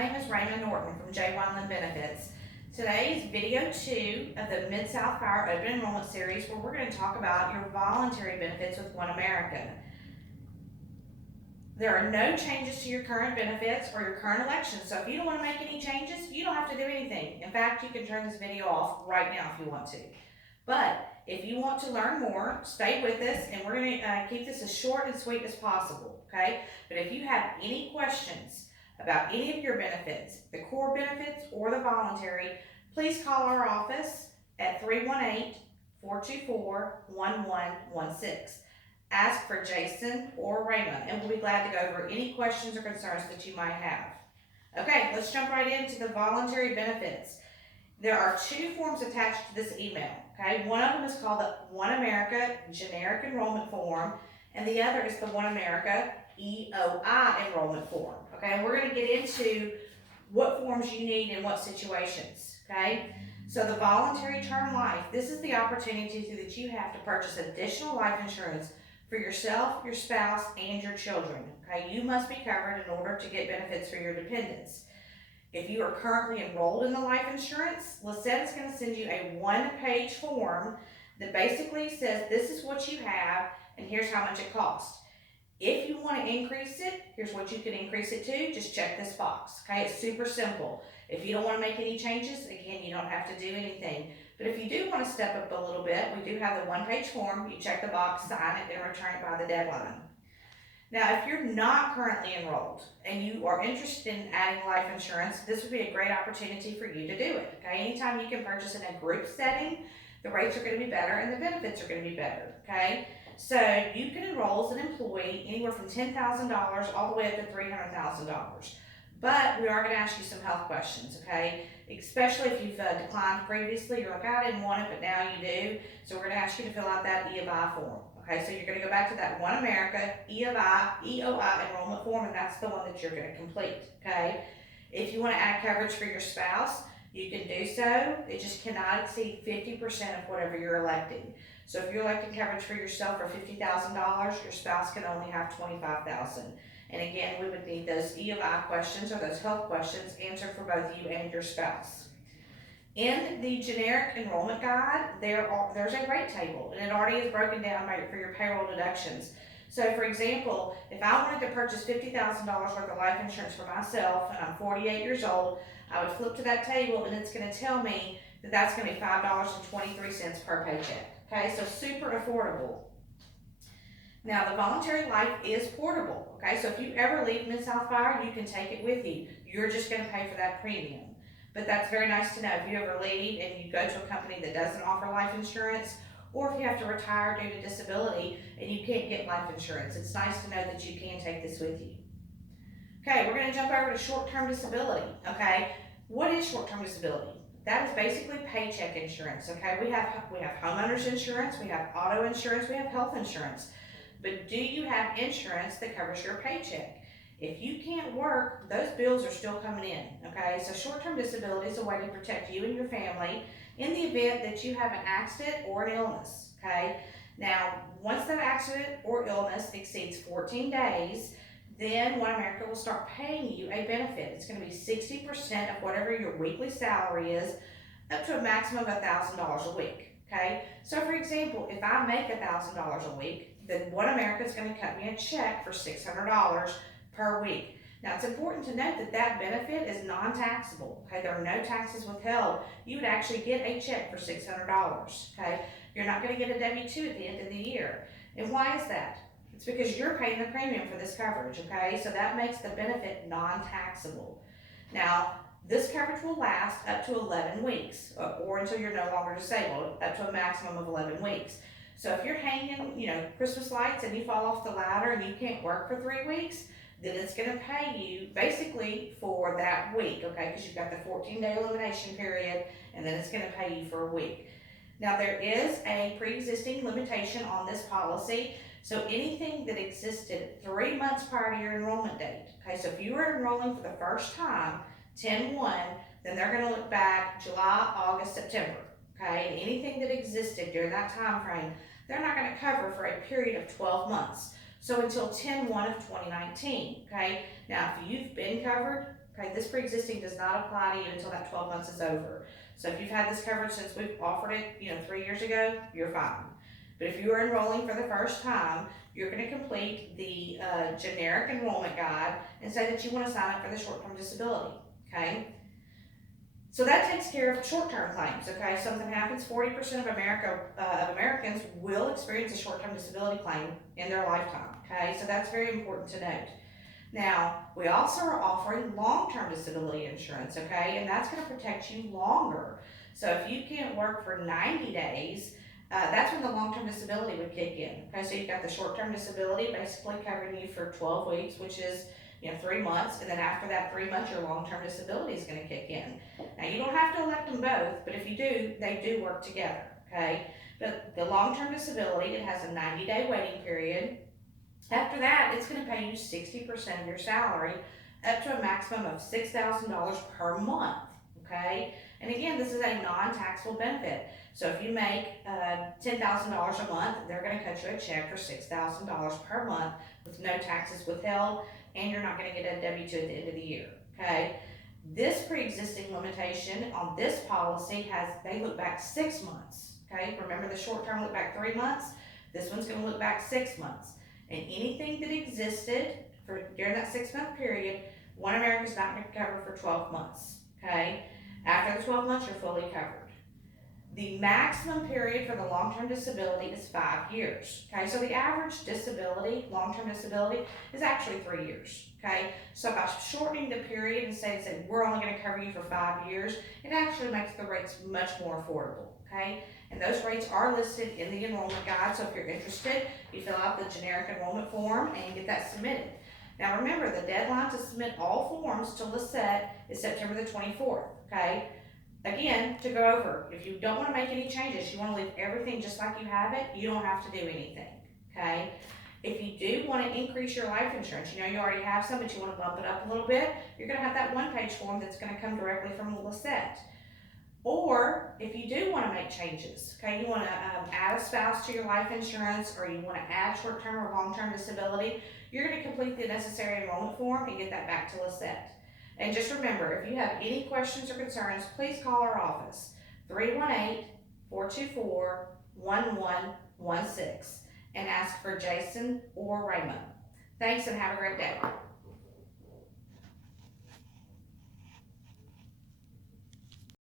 name is Raymond Norton from J1 Benefits. Today is video 2 of the Mid-South Fire Open Enrollment Series, where we're going to talk about your voluntary benefits with One America. There are no changes to your current benefits or your current election, so if you don't want to make any changes, you don't have to do anything. In fact, you can turn this video off right now if you want to. But if you want to learn more, stay with us, and we're going to keep this as short and sweet as possible, okay? But if you have any questions about any of your benefits, the core benefits or the voluntary, please call our office at 318-424-1116. Ask for Jason or Raymond, and we'll be glad to go over any questions or concerns that you might have. Okay, let's jump right into the voluntary benefits. There are 2 forms attached to this email, okay? One of them is called the One America Generic Enrollment Form, and the other is the One America EOI Enrollment Form, okay? And we're going to get into what forms you need in what situations, okay? So the voluntary term life, this is the opportunity that you have to purchase additional life insurance for yourself, your spouse, and your children, okay? You must be covered in order to get benefits for your dependents. If you are currently enrolled in the life insurance, Lisette is going to send you a 1-page form that basically says this is what you have and here's how much it costs. If you want to increase it, here's what you can increase it to. Just check this box, okay? It's super simple. If you don't want to make any changes, again, you don't have to do anything. But if you do want to step up a little bit, we do have the 1-page form. You check the box, sign it, and return it by the deadline. Now, if you're not currently enrolled and you are interested in adding life insurance, this would be a great opportunity for you to do it, okay? Anytime you can purchase in a group setting, the rates are going to be better and the benefits are going to be better, okay? So you can enroll as an employee anywhere from $10,000 all the way up to $300,000. But we are going to ask you some health questions, okay? Especially if you've declined previously. You're like, I didn't want it, but now you do. So we're going to ask you to fill out that EOI form. Okay, so you're going to go back to that One America EOI enrollment form, and that's the one that you're going to complete, okay? If you want to add coverage for your spouse, you can do so. It just cannot exceed 50% of whatever you're electing. So if you're electing coverage for yourself for $50,000, your spouse can only have $25,000. And again, we would need those EOI questions or those health questions answered for both you and your spouse. In the generic enrollment guide, there's a rate table, and it already is broken down for your payroll deductions. So for example, if I wanted to purchase $50,000 worth of life insurance for myself and I'm 48 years old, I would flip to that table and it's going to tell me that that's going to be $5.23 per paycheck. Okay, so super affordable. Now the voluntary life is portable. Okay, so if you ever leave Mid-South Fire, you can take it with you. You're just going to pay for that premium. But that's very nice to know if you ever leave and you go to a company that doesn't offer life insurance, or if you have to retire due to disability and you can't get life insurance. It's nice to know that you can take this with you. Okay, we're going to jump over to short-term disability. Okay, what is short-term disability? That is basically paycheck insurance. Okay, we have homeowners insurance, we have auto insurance, we have health insurance. But do you have insurance that covers your paycheck? If you can't work, those bills are still coming in, okay? So short-term disability is a way to protect you and your family in the event that you have an accident or an illness, okay? Now, once that accident or illness exceeds 14 days, then One America will start paying you a benefit. It's going to be 60% of whatever your weekly salary is, up to a maximum of $1,000 a week, okay? So for example, if I make $1,000 a week, then One America is going to cut me a check for $600 per week. Now it's important to note that that benefit is non-taxable, okay? There are no taxes withheld. You would actually get a check for $600, okay? You're not going to get a W-2 at the end of the year. And why is that? It's because you're paying the premium for this coverage, okay? So that makes the benefit non-taxable. Now, this coverage will last up to 11 weeks or until you're no longer disabled, up to a maximum of 11 weeks. So if you're hanging, Christmas lights and you fall off the ladder and you can't work for 3 weeks, then it's going to pay you basically for that week, okay? Because you've got the 14-day elimination period, and then it's going to pay you for a week. Now, there is a pre-existing limitation on this policy. So anything that existed 3 months prior to your enrollment date, okay? So if you were enrolling for the first time, 10/1, then they're going to look back July, August, September, okay? And anything that existed during that time frame, they're not going to cover for a period of 12 months. So until 10/1 of 2019, okay? Now, if you've been covered Okay, this pre-existing does not apply to you until that 12 months is over. So if you've had this coverage since we've offered it, 3 years ago, you're fine. But if you are enrolling for the first time, you're going to complete the generic enrollment guide and say that you want to sign up for the short-term disability. Okay. So that takes care of short-term claims. Okay, if something happens, 40% of Americans will experience a short-term disability claim in their lifetime. Okay, so that's very important to note. Now, we also are offering long-term disability insurance, okay, and that's going to protect you longer. So if you can't work for 90 days, that's when the long-term disability would kick in. Okay, so you've got the short-term disability basically covering you for 12 weeks, which is 3 months, and then after that 3 months, your long-term disability is going to kick in. Now, you don't have to elect them both, but if you do, they do work together. Okay, but the long-term disability, it has a 90-day waiting period. After that, it's going to pay you 60% of your salary, up to a maximum of $6,000 per month. Okay, and again, this is a non-taxable benefit. So if you make $10,000 a month, they're going to cut you a check for $6,000 per month with no taxes withheld, and you're not going to get a W-2 at the end of the year. Okay, this pre-existing limitation on this policy they look back 6 months. Okay, remember the short term look back 3 months. This one's going to look back 6 months. And anything that existed during that 6-month period, One America's not going to cover for 12 months. Okay? After the 12 months, you're fully covered. The maximum period for the long-term disability is 5 years. Okay? So the average disability, long-term disability, is actually 3 years. Okay? So by shortening the period and saying we're only going to cover you for 5 years, it actually makes the rates much more affordable. Okay? And those rates are listed in the enrollment guide, so if you're interested, you fill out the generic enrollment form and you get that submitted. Now remember, the deadline to submit all forms to Lisette is September the 24th, okay? Again, to go over, if you don't want to make any changes, you want to leave everything just like you have it, you don't have to do anything, okay? If you do want to increase your life insurance, you already have some, but you want to bump it up a little bit, you're going to have that one-page form that's going to come directly from Lisette. Or if you do want to make changes, okay, you want to add a spouse to your life insurance, or you want to add short-term or long-term disability, you're going to complete the necessary enrollment form and get that back to Lisette. And just remember, if you have any questions or concerns, please call our office, 318-424-1116, and ask for Jason or Raymond. Thanks and have a great day.